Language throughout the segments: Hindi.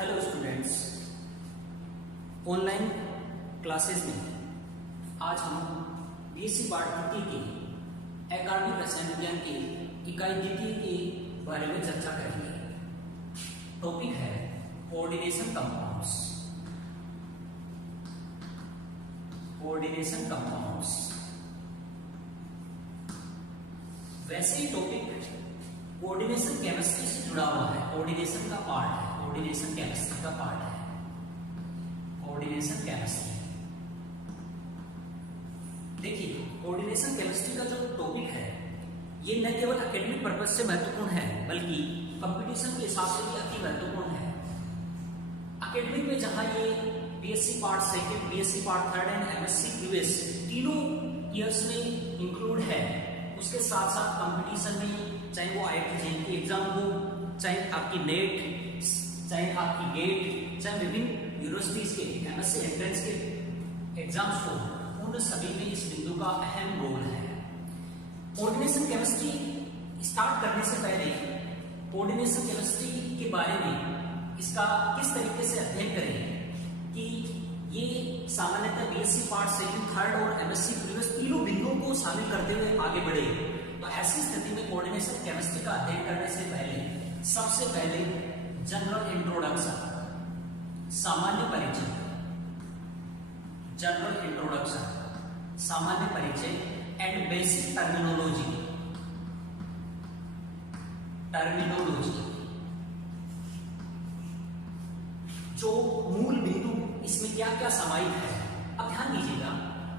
हेलो स्टूडेंट्स, ऑनलाइन क्लासेस में आज हम बीएससी पार्ट तृतीय के एकाडमिक रसायन विज्ञान के इकाई द्वितीय के बारे में चर्चा करेंगे। टॉपिक है कोऑर्डिनेशन कंपाउंड्स। कोऑर्डिनेशन कंपाउंड्स वैसे ही टॉपिक कोऑर्डिनेशन केमिस्ट्री से जुड़ा हुआ है। कोऑर्डिनेशन का पार्ट है, कोऑर्डिनेशन केमिस्ट्री का पार्ट है। कोऑर्डिनेशन केमिस्ट्री, देखिए कोऑर्डिनेशन केमिस्ट्री का जो टॉपिक है ये न केवल एकेडमिक पर्पज से महत्वपूर्ण है बल्कि कंपटीशन के हिसाब से भी अति महत्वपूर्ण है। एकेडमिक में जहां ये BSc part second, BSc part third and MSc US तीनों ईयर्स में इंक्लूड है, उसके साथ साथ कंपटीशन में चाहे वो आईआईटी की एग्जाम हो, चाहे आपकी नेट, चाहे आपकी गेट, चाहे विभिन्न यूनिवर्सिटीज के एमएससी एंट्रेंस के एग्जाम्स हो, उन सभी में इस बिंदु का अहम रोल है। कोऑर्डिनेशन केमिस्ट्री स्टार्ट करने से पहले कोऑर्डिनेशन केमिस्ट्री के बारे में इसका किस तरीके से अध्ययन करें कि ये सामान्यतः बीएससी पार्ट सेकंड, थर्ड और एमएससी प्रीवियस तीनों बिंदुओं को शामिल करते हुए आगे बढ़े। तो ऐसी स्थिति में कोऑर्डिनेशन केमिस्ट्री का अध्ययन करने से पहले सबसे पहले जनरल इंट्रोडक्शन, सामान्य परिचय, जनरल इंट्रोडक्शन, सामान्य परिचय एंड बेसिक टर्मिनोलॉजी। जो मूल बिंदु इसमें क्या क्या समाहित है, अब ध्यान दीजिएगा।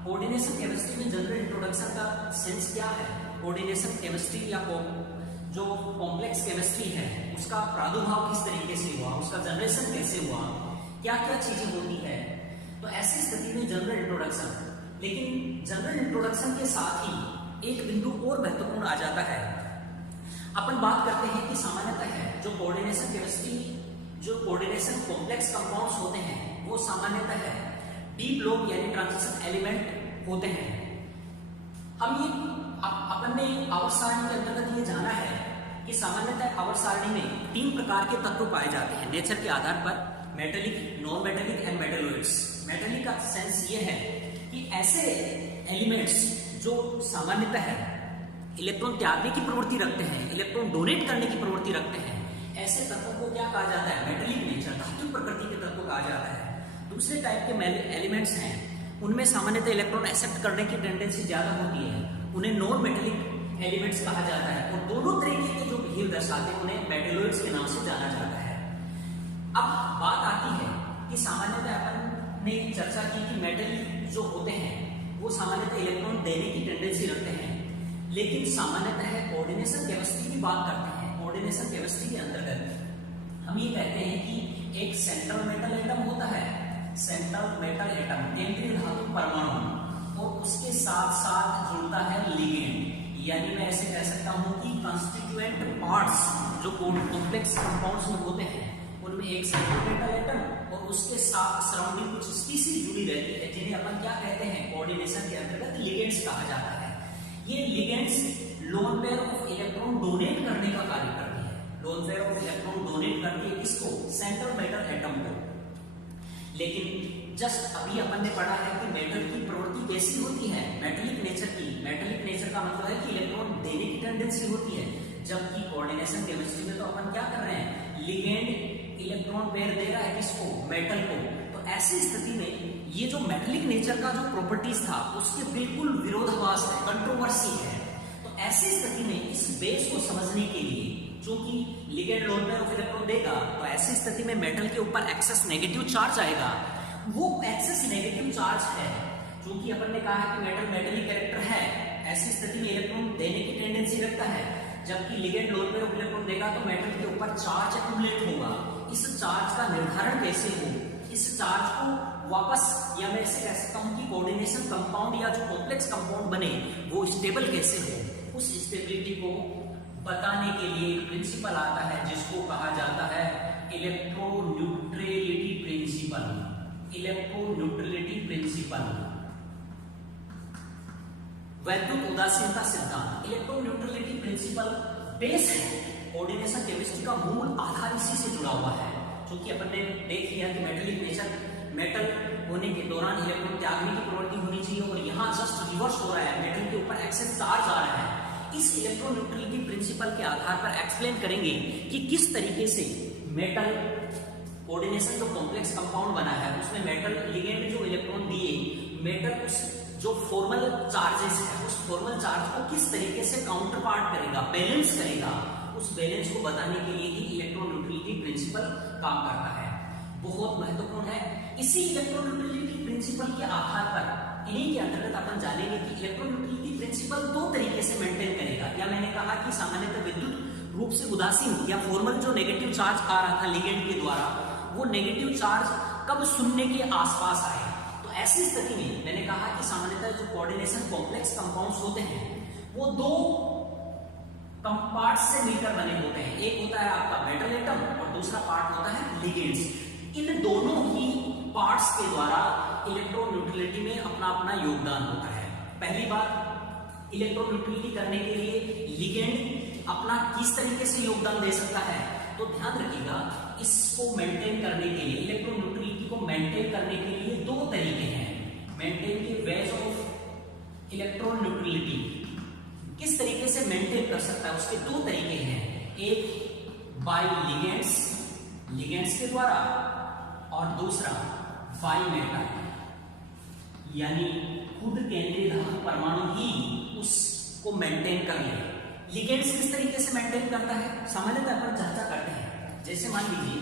कोऑर्डिनेशन केमिस्ट्री में जनरल इंट्रोडक्शन का सेंस क्या है, कोऑर्डिनेशन केमिस्ट्री या जो कॉम्प्लेक्स केमिस्ट्री है उसका प्रादुर्भाव किस तरीके से हुआ, उसका जनरेशन कैसे हुआ, क्या क्या चीजें होती है। तो ऐसी स्थिति में जनरल इंट्रोडक्शन, लेकिन जनरल इंट्रोडक्शन के साथ ही एक बिंदु और महत्वपूर्ण आ जाता है। अपन बात करते हैं कि सामान्यतः है जो कोऑर्डिनेशन केमिस्ट्री, जो कोऑर्डिनेशन कॉम्प्लेक्स कंपाउंड्स होते हैं वो सामान्यतः है डीप लॉक यानी ट्रांजिशन एलिमेंट होते हैं। हम ये अपन ने आवर्त सारणी के अंतर्गत ये जाना है कि सामान्यतः आवर्त सारणी में 3 प्रकार के तत्व पाए जाते हैं नेचर के आधार पर, metallic, non metallic and metalloids. Metallic का सेंस ये है कि ऐसे एलिमेंट्स जो सामान्यतः है इलेक्ट्रॉन त्यागने की प्रवृत्ति रखते हैं, इलेक्ट्रॉन डोनेट करने की प्रवृत्ति रखते हैं, ऐसे तत्वों को क्या कहा जाता है, मेटेलिक नेचर, धातु प्रकृति के तत्व कहा जाता है। दूसरे टाइप के एलिमेंट्स हैं उनमें सामान्यतः इलेक्ट्रॉन एक्सेप्ट करने की टेंडेंसी ज्यादा होती है, उन्हें नॉन मेटेलिक एलिमेंट्स कहा जाता है। और दोनों तरीके के जो बिहेव दर्शाते हैं उन्हें मेटेलॉइड्स के नाम से जाना जाता है। अब बात आती है कि सामान्यतः अपन ने चर्चा की कि मेटेलिक जो होते हैं वो सामान्यतः इलेक्ट्रॉन देने की टेंडेंसी रखते हैं, लेकिन सामान्यतः कोऑर्डिनेशन केमिस्ट्री की बात करते हैं। कोऑर्डिनेशन केमिस्ट्री के अंतर्गत हम ये कहते हैं कि एक सेंट्रल मेटल एटम होता है, सेंट्रल मेटल एटम केंद्रीय धातु परमाणु, और उसके साथ साथ जुड़ता है लिगेंड, यानी मैं ऐसे कह सकता हूं कि कंस्टिट्यूएंट पार्ट्स जो कॉम्प्लेक्स कंपाउंड्स में होते हैं उनमें एक सेंट्रल मेटल एटम और उसके साथ सराउंडिंग कुछ स्पीसीज जुड़ी रहती है जिन्हें अपन क्या कहते हैं, कोऑर्डिनेशन के अंतर्गत लिगेंड्स कहा जाता है। ये ligands lone pair of electron donate करने का कार्य करती है। Lone pair of electron donate करती है किसको, सेंट्रल मेटल एटम को। लेकिन जस्ट अभी अपन ने पढ़ा है कि मेटल की प्रवृत्ति कैसी होती है, मेटेलिक नेचर की। मेटेलिक नेचर का मतलब है कि इलेक्ट्रॉन देने की टेंडेंसी होती है, जबकि कोऑर्डिनेशन केमिस्ट्री में तो अपन क्या कर रहे हैं, लिगेंड इलेक्ट्रॉन पेयर दे रहा है किसको, मेटल को। तो ऐसी स्थिति में ये जो मेटेलिक नेचर का जो प्रॉपर्टीज था उसके बिल्कुल विरोधाभास है, कंट्रोवर्सी है। तो ऐसी स्थिति में इस बेस को समझने के लिए, चूंकि ligand lone pair of electron देगा, तो ऐसी स्थिति में मेटल के ऊपर एक्सेस नेगेटिव चार्ज आएगा। वो एक्सेस नेगेटिव चार्ज है, चूंकि अपन ने कहा है कि मेटल मेटेलिक कैरेक्टर है, ऐसी स्थिति में इलेक्ट्रॉन देने की टेंडेंसी रखता है, जबकि ligand lone pair of electron देगा तो मेटल के ऊपर चार्ज एक्यूमुलेट होगा। इस चार्ज का निर्धारण कैसे हो, इस चार्ज को वापस, या मैं ऐसे कह सकता हूं कि कोऑर्डिनेशन कंपाउंड या जो कॉम्प्लेक्स कंपाउंड बने वो स्टेबल कैसे हो, उस स्टेबिलिटी को बताने के लिए एक प्रिंसिपल आता है जिसको कहा जाता है इलेक्ट्रोन्यूट्रलिटी प्रिंसिपल। इलेक्ट्रोन्यूट्रलिटी प्रिंसिपल, वैद्युत उदासीनता सिद्धांत। इलेक्ट्रोन्यूट्रलिटी प्रिंसिपल बेस है, कोऑर्डिनेशन केमिस्ट्री का मूल आधार इसी से जुड़ा हुआ है। क्योंकि अपन ने देख लिया कि मेटलिक नेचर, मेटल होने के दौरान इलेक्ट्रॉन त्यागने की प्रवृत्ति होनी चाहिए, और यहाँ जस्ट रिवर्स हो रहा है, मेटल के ऊपर एक्सेस चार्ज आ रहा है। इस इलेक्ट्रॉन न्यूट्रलिटी प्रिंसिपल के आधार पर एक्सप्लेन करेंगे कि किस तरीके से मेटल कोऑर्डिनेशन जो कॉम्प्लेक्स कंपाउंड बना है उसमें मेटल लिगेंड जो इलेक्ट्रॉन दिए, मेटल उस जो फॉर्मल चार्जेस है उस फॉर्मल चार्ज को किस तरीके से काउंटर पार्ट करेगा, बैलेंस करेगा, उस बैलेंस को बताने के लिए ही इलेक्ट्रॉन न्यूट्रलिटी प्रिंसिपल काम करता है। बहुत महत्वपूर्ण है। इसी इलेक्ट्रॉन न्यूट्रलिटी प्रिंसिपल के आधार पर इन्हीं के अंतर्गत अपन जानेंगे कि इलेक्ट्रॉन न्यूट्रलिटी प्रिंसिपल दो तरीके से मेंटेन करेगा। या मैंने कहा कि सामान्यतः विद्युत रूप से उदासीन या फॉर्मल जो नेगेटिव चार्ज आ रहा था लिगेंड के द्वारा, वो नेगेटिव चार्ज कब शून्य के आसपास आए। तो ऐसी स्थिति में मैंने कहा कि सामान्यतः जो कोऑर्डिनेशन कॉम्प्लेक्स कंपाउंड्स होते हैं वो दो पार्ट्स से मिलकर बने होते हैं। एक होता है आपका मेटल एटम और दूसरा पार्ट होता है लिगेंड्स। इन दोनों ही पार्ट्स के द्वारा इलेक्ट्रॉन न्यूट्रलिटी में अपना अपना योगदान होता है। पहली बात, इलेक्ट्रॉन न्यूट्रलिटी करने के लिए लिगेंड अपना किस तरीके से योगदान दे सकता है, तो ध्यान रखिएगा इसको मेंटेन करने के लिए, इलेक्ट्रॉन न्यूट्रलिटी को मेंटेन करने के लिए दो तरीके हैं। मेंटेन के वेज ऑफ इलेक्ट्रॉन न्यूट्रलिटी, किस तरीके से मेंटेन कर सकता है, उसके दो तरीके हैं। एक बाय लिगेंड्स, लिगेंड्स के द्वारा, और दूसरा बाय मेटल, यानी खुद केंद्रीय धातु परमाणु ही उसको मेंटेन कर ले। लिगेंड्स किस तरीके से मेंटेन करता है, सामान्यतः अपन चर्चा करते हैं। जैसे मान लीजिए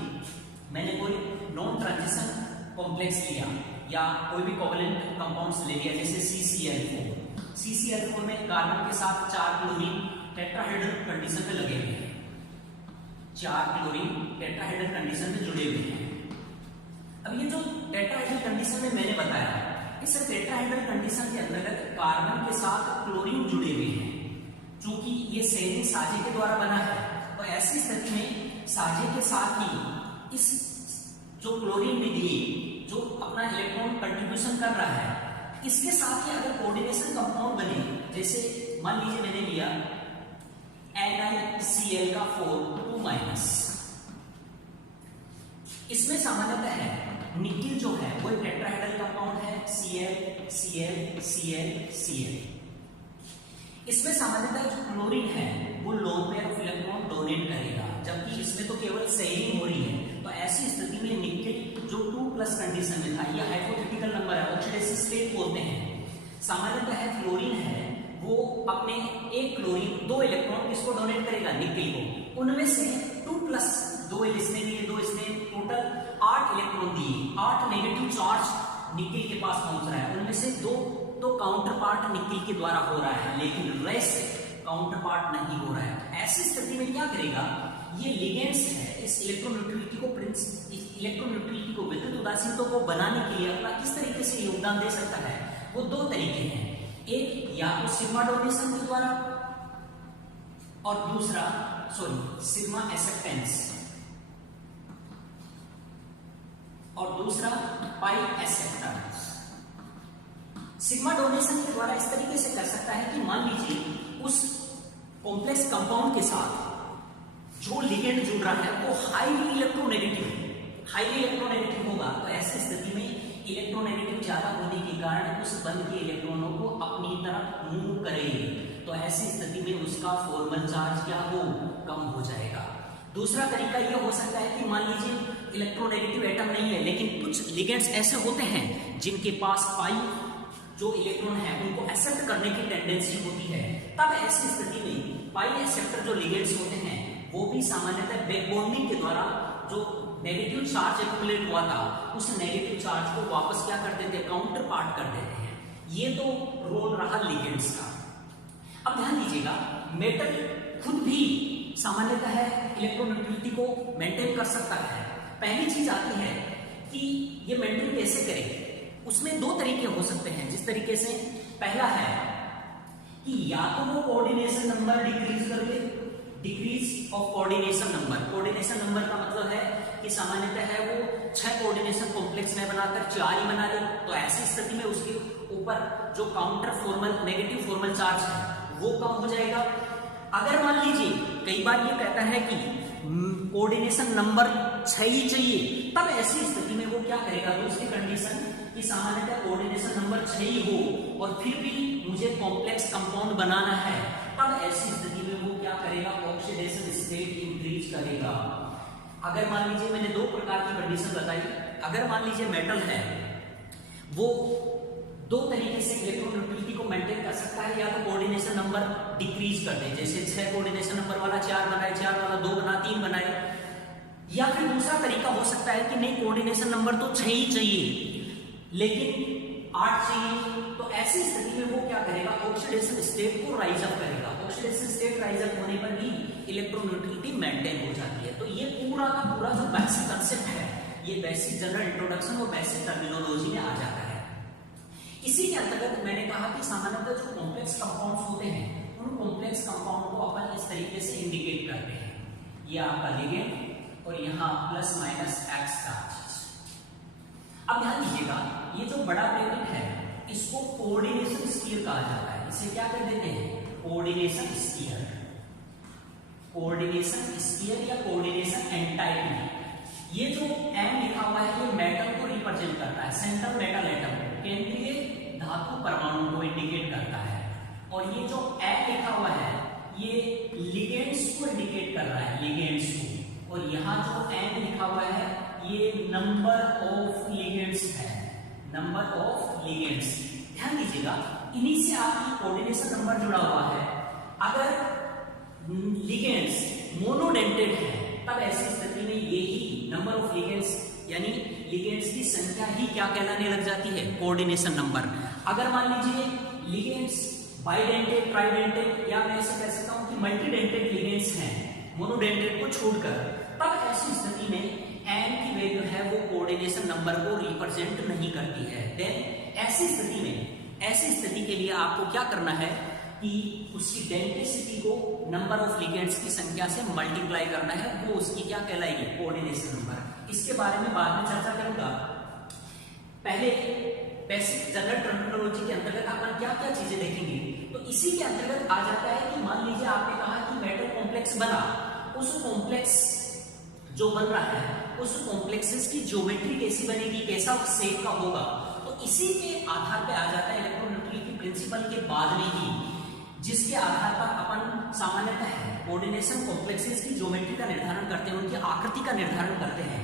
मैंने कोई नॉन ट्रांजिशन कॉम्प्लेक्स लिया या कोई भी कोवलेंट कंपाउंड्स ले लिया, जैसे CCl4। CCl4 में कार्बन के साथ 4 क्लोरीन टेट्राहेड्रल कंडीशन में लगे हुए हैं, 4 क्लोरीन टेट्राहेड्रल कंडीशन में जुड़े हुए हैं। अब ये जो टेट्राहेड्रल कंडीशन में मैंने बताया, इस टेट्राहेड्रल कंडीशन के अंतर्गत कार्बन के साथ क्लोरीन जुड़े हुए हैं। चूंकि ये सेमी साझे के द्वारा बना है, तो ऐसी स्थिति में साझे के साथ ही इस जो क्लोरीन में दिए जो अपना इलेक्ट्रॉन कंट्रीब्यूशन कर रहा है, इसके साथ ही अगर कोऑर्डिनेशन कंपाउंड बने, जैसे मान लीजिए मैंने लिया NiCl का 4 2-, इसमें सामान्यतः है निकिल जो है वो टेट्राहेड्रल कंपाउंड है, Cl Cl Cl Cl। इसमें सामान्यतः जो क्लोरीन है वो lone pair of electron donate करेगा, जबकि इसमें तो केवल शेयरिंग हो रही है। तो ऐसी स्थिति में निकिल जो 2+ कंडीशन में था, यह हाइपोथेटिकल नंबर है, ऑक्सीडेशन स्टेट बोलते हैं। सामान्यतः फ्लोरीन है वो अपने एक क्लोरीन 2 इलेक्ट्रॉन किसको डोनेट करेगा, निकिल को। उनमें से 2+, 2 इसने दिए, 2 इसने, टोटल 8 इलेक्ट्रॉन दिए, 8 नेगेटिव चार्ज निकिल के पास पहुंच रहा है। उनमें से 2 तो काउंटर पार्ट निकिल के द्वारा हो रहा है, लेकिन रेस्ट काउंटर पार्ट नहीं हो रहा है। ऐसी स्थिति में क्या करेगा, ये लिगेंड्स है, इस इलेक्ट्रॉन न्यूट्रलिटी को इलेक्ट्रॉन न्यूट्रलिटी को विद्युत उदासीनता को बनाने के लिए अपना किस तरीके से योगदान दे सकता है, वो दो तरीके हैं। एक या तो सिग्मा डोनेशन के द्वारा, और दूसरा सिग्मा एक्सेप्टेंस, और दूसरा पाई एक्सेप्टेंस। सिग्मा डोनेशन के द्वारा इस तरीके से कर सकता है कि मान लीजिए उस कॉम्प्लेक्स कंपाउंड के साथ जो लिगेंड जुड़ रहा है वो हाईली इलेक्ट्रोनेगेटिव होगा। तो ऐसी स्थिति में इलेक्ट्रोनेगेटिव ज्यादा होने के कारण उस बंद के इलेक्ट्रॉनों को अपनी तरफ मूव करेंगे, तो ऐसी स्थिति में उसका फॉर्मल चार्ज क्या हो, कम हो जाएगा। दूसरा तरीका यह हो सकता है कि मान लीजिए इलेक्ट्रोनेगेटिव एटम नहीं है, लेकिन कुछ लिगेंड्स ऐसे होते हैं जिनके पास पाई जो इलेक्ट्रॉन है उनको एक्सेप्ट करने की टेंडेंसी होती है। तब ऐसी स्थिति में पाई एक्सेप्टर जो लिगेंड्स होते हैं वो भी सामान्यतः बैकबॉन्डिंग के द्वारा जो नेगेटिव चार्ज एक्युमुलेट हुआ था उस नेगेटिव चार्ज को वापस क्या कर देते हैं, काउंटर पार्ट कर देते हैं। ये तो रोल रहा लिगेंड्स का। अब ध्यान दीजिएगा, मेटल खुद भी सामान्यतः इलेक्ट्रोनेगेटिविटी को मेंटेन कर सकता है। पहली चीज आती है कि ये मेंटेन कैसे करें, उसमें दो तरीके हो सकते हैं। जिस तरीके से पहला है कि या तो वो कोऑर्डिनेशन नंबर डिक्रीज कर दे, decrease of coordination number. Coordination number का मतलब है कि सामान्यतः है वो 6 कोऑर्डिनेशन कॉम्प्लेक्स में बनाकर 4 ही बना ले, तो ऐसी स्थिति में उसके ऊपर जो counter formal negative formal charge है वो कम हो जाएगा। अगर मान लीजिए कई बार ये कहता है कि कोऑर्डिनेशन नंबर 6 ही चाहिए, तब ऐसी स्थिति में वो क्या करेगा, दूसरी कंडीशन कि सामान्यतः कोऑर्डिनेशन नंबर 6 ही हो और फिर भी मुझे कॉम्प्लेक्स कंपाउंड बनाना है, तब ऐसी स्थिति में वो क्या करेगा, ऑक्सीडेशन स्टेट इंक्रीज करेगा। अगर मान लीजिए मैंने दो प्रकार की कंडीशन बताई, अगर मान लीजिए मेटल है वो दो तरीके से इलेक्ट्रोनेगेटिविटी को मेंटेन कर सकता है, या तो कोऑर्डिनेशन नंबर डिक्रीज कर दे, जैसे 6 कोऑर्डिनेशन नंबर वाला 4 बनाए, 4 वाला 2 बना 3 बनाए, या फिर दूसरा तरीका हो सकता है कि नहीं कोऑर्डिनेशन नंबर तो 6 ही चाहिए लेकिन 8 चाहिए, तो ऐसी स्थिति में वो क्या करेगा, ऑक्सीडेशन स्टेट को राइज अप करेगा। ऑक्सीडेशन स्टेट राइज अप होने पर भी इलेक्ट्रोनेगेटिविटी मेंटेन हो जाती है। तो ये पूरा का पूरा जो बेसिक कंसेप्ट है, ये बेसिक जनरल इंट्रोडक्शन और बेसिक टर्मिनोलॉजी में आ जाता है। इसी के अंतर्गत मैंने कहा कि सामान्यतः जो कॉम्प्लेक्स कंपाउंड्स होते हैं उन कॉम्प्लेक्स कंपाउंड को अपन इस तरीके से इंडिकेट करते हैं, ये आपका लिगेंड और यहाँ प्लस माइनस एक्स चार्ज। अब ध्यान दीजिएगा, ये जो बड़ा ब्रैकेट है इसको कोऑर्डिनेशन स्फीयर कहा जाता है। इसे क्या कर देते हैं, कोऑर्डिनेशन स्फीयर, कोऑर्डिनेशन स्फीयर या कोऑर्डिनेशन एंटाइटी। ये जो एम लिखा हुआ है ये मेटल को रिप्रेजेंट करता है, सेंट्रल मेटल एटम, केंद्रीय धातु परमाणु को इंडिकेट करता है, और ये जो ए लिखा हुआ है ये लिगेंड्स को इंडिकेट कर रहा है, लिगेंड्स को, और यहाँ जो एन लिखा हुआ है ये नंबर ऑफ लिगेंड्स है, नंबर ऑफ लिगेंड्स। ध्यान दीजिएगा, इन्हीं से आपकी कोऑर्डिनेशन नंबर जुड़ा हुआ है। अगर लिगेंड्स मोनोडेंटेड है तब ऐसी स्थिति में यही नंबर ऑफ लिगेंड्स यानी लिगेंड्स की संख्या ही क्या कहलाने लग जाती है, कोऑर्डिनेशन नंबर। अगर मान लीजिए लिगेंड्स बाइडेंटेड, ट्राइडेंटेड, या मैं ऐसे कह सकता हूं कि मल्टीडेंटेड लिगेंड्स हैं मोनोडेंटेड को छोड़कर, तब ऐसी स्थिति में एन की वैल्यू है वो कोऑर्डिनेशन नंबर को रिप्रेजेंट नहीं करती है। देन ऐसी स्थिति में, ऐसी स्थिति के लिए आपको क्या करना है कि उसकी डेंसिटी को नंबर ऑफ लिगेंड्स की संख्या से मल्टीप्लाई करना है, वो उसकी क्या कहलाएगी, कोऑर्डिनेशन नंबर। इसके बारे में बाद में चर्चा करूंगा। पहले बेसिक जनरल टर्मिनोलॉजी के अंतर्गत अपन क्या क्या चीजें देखेंगे, तो इसी के अंतर्गत आ जाता है कि मान लीजिए आपने कहा कि मेटल कॉम्प्लेक्स बना, उस कॉम्प्लेक्स जो बन रहा है उस कॉम्प्लेक्सेस की ज्योमेट्री कैसी बनेगी, कैसा शेप का होगा, तो इसी के आधार पे आ जाता है इलेक्ट्रोनेगेटिविटी प्रिंसिपल के बाद में ही, जिसके आधार पर अपन सामान्यतः कोऑर्डिनेशन कॉम्प्लेक्सेस की ज्योमेट्री का निर्धारण करते हैं, उनकी आकृति का निर्धारण करते हैं।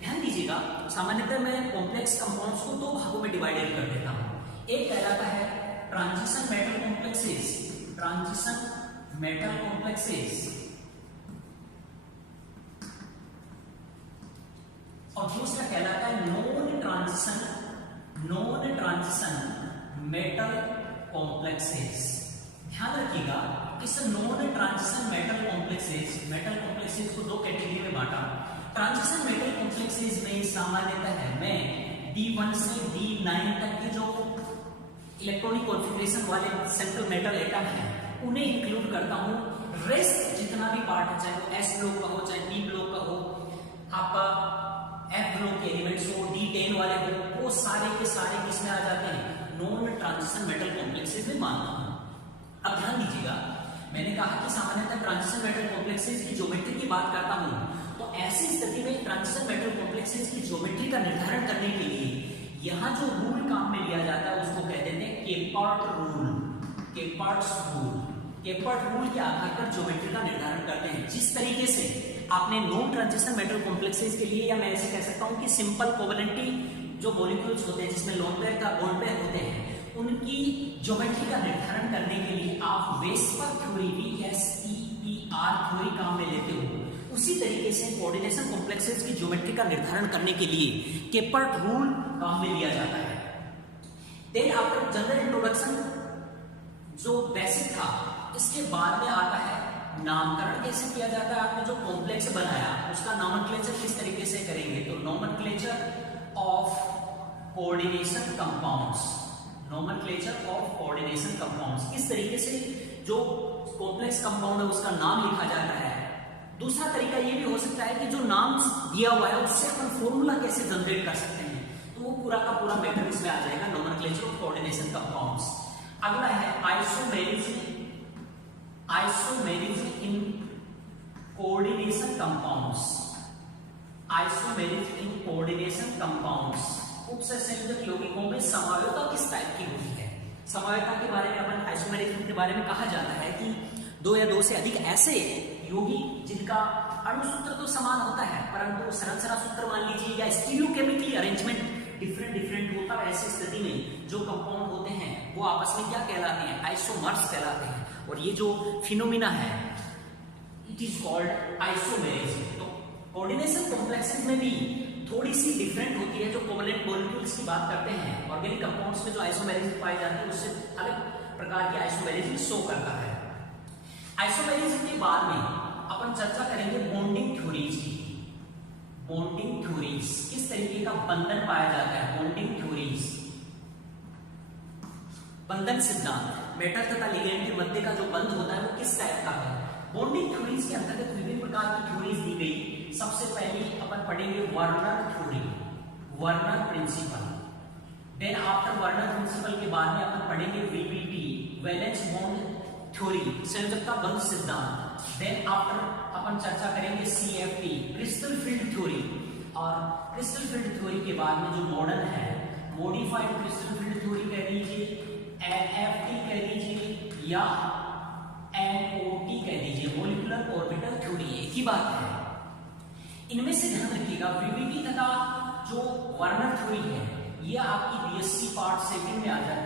ध्यान दीजिएगा, सामान्यतः मैं कॉम्प्लेक्स कंपाउंड्स को दो भागों में डिवाइडेड कर देता हूं। एक कहलाता है transition metal complexes, transition metal complexes, और दूसरा कहलाता है नॉन ट्रांजिशन मेटल कॉम्प्लेक्सेस। ध्यान रखिएगा, इस नॉन ट्रांजिशन मेटल कॉम्प्लेक्सेस को दो कैटेगरी में बांटा। ट्रांजिशन मेटल कॉम्प्लेक्सेस में सामान्यतः है मैं D1 से D9 तक के जो इलेक्ट्रॉनिक कॉन्फ़िगरेशन वाले सेंट्रल मेटल एटम हैं उन्हें इंक्लूड करता हूं। रेस्ट जितना भी पार्ट है, चाहे वो S ब्लॉक का हो, चाहे B ब्लॉक का हो, आपका F ब्लॉक के एलिमेंट्स हो, D10 वाले हो, वो सारे के सारे किसमें आ जाते हैं, नॉन ट्रांजिशन मेटल कॉम्प्लेक्सेस में मानता हूं। अब ध्यान दीजिएगा, मैंने कहा कि सामान्यतः ट्रांजिशन मेटल कॉम्प्लेक्सेस की ज्योमेट्री की बात करता हूं, तो ऐसी स्थिति में ट्रांजिशन मेटल कॉम्प्लेक्सेस की ज्योमेट्री का निर्धारण करने के लिए यहां जो रूल काम में लिया जाता है उसको कहते हैं केपर्ट रूल। केपर्ट रूल के आधार पर ज्योमेट्री का निर्धारण करते हैं। जिस तरीके से आपने नॉन ट्रांजिशन मेटल कॉम्प्लेक्सेस के लिए, या मैं ऐसे कह सकता हूं कि सिंपल कोवेलेंटी जो मॉलिक्यूल्स होते हैं जिसमें लोन पेयर का बॉन्ड पेयर होते हैं, उनकी ज्योमेट्री का निर्धारण करने के लिए आप वेस्पर थ्योरी, VSEPR थ्योरी काम में लेते हो, उसी तरीके से कोऑर्डिनेशन कॉम्प्लेक्सेस की ज्योमेट्री का निर्धारण करने के लिए केपर्ट रूल काम में लिया जाता है। देन आफ्टर जनरल इंट्रोडक्शन जो बेसिक था, इसके बाद में आता है नामकरण कैसे किया जाता है। आपने जो कॉम्प्लेक्स बनाया उसका नॉमेनक्लेचर किस तरीके से करेंगे, तो nomenclature of coordination compounds, nomenclature of coordination compounds, किस तरीके से जो कॉम्प्लेक्स कंपाउंड है उसका नाम लिखा जाता है। दूसरा तरीका ये भी हो सकता है कि जो नाम दिया हुआ है उससे अपन फॉर्मूला कैसे जनरेट कर सकते हैं, तो वो पूरा का पूरा मैटर इसमें आ जाएगा, नॉमेनक्लेचर ऑफ कोऑर्डिनेशन कंपाउंड्स। अगला है isomerism in coordination compounds, isomeric in coordination compounds, उपसंयोजक यौगिकों में समवायता किस टाइप की होती है? समवायता के बारे में अपन आइसोमेरिक के बारे में कहा जाता है कि दो या दो से अधिक ऐसे यौगिक जिनका अणुसूत्र तो समान होता है परंतु संरचना सूत्र मान लीजिए या स्टीरियोकेमिकली अरेंजमेंट डिफरेंट होता है, ऐसी स्थिति में जो कंपाउंड होते हैं वो आपस में क्या कहलाते हैं? आइसोमर्स कहलाते हैं। और ये जो फिनोमिना है इट इज कॉल्ड आइसोमेरिज्म। तो कोऑर्डिनेशन कॉम्प्लेक्सेस में भी थोड़ी सी डिफरेंट होती है। जो कोवलेंट मॉलिक्यूल्स की बात करते हैं ऑर्गेनिक कंपाउंड्स में जो आइसोमेरिज्म पाई जाती है उससे अलग प्रकार की आइसोमेरिज्म शो करता है। आइसोमेरिज्म के बाद में अपन चर्चा करेंगे बॉन्डिंग थ्योरीज की। बॉन्डिंग थ्योरीज, किस तरीके का बंधन पाया जाता है? बॉन्डिंग थ्योरीज, बंधन सिद्धांत, मेटल तथा लिगेंड के मध्य का जो बंध होता है वो किस टाइप का है? बॉन्डिंग थ्योरीज के अंतर्गत विभिन्न प्रकार की थ्योरीज दी गई। सबसे पहले अपन पढ़ेंगे Werner theory, Werner principle. Then after Werner principle के बाद में अपन पढ़ेंगे वीबीटी, वैलेंस बॉन्ड थ्योरी, संयोजकता बंध सिद्धांत। देन आफ्टर अपन चर्चा करेंगे सीएफटी, क्रिस्टल फील्ड थ्योरी। और क्रिस्टल फील्ड थ्योरी के बाद में जो मॉडर्न है मॉडिफाइड क्रिस्टल फील्ड थ्योरी कह दीजिए, एनएफटी कह दीजिए या एनओटी कह दीजिए, मॉलिक्यूलर ऑर्बिटल थ्योरी, एक ही बात है। इनमें से ध्यान रखिएगा वीबीटी तथा जो वर्नर थ्योरी है ये आपकी बीएससी पार्ट सेकंड में आ जाती है।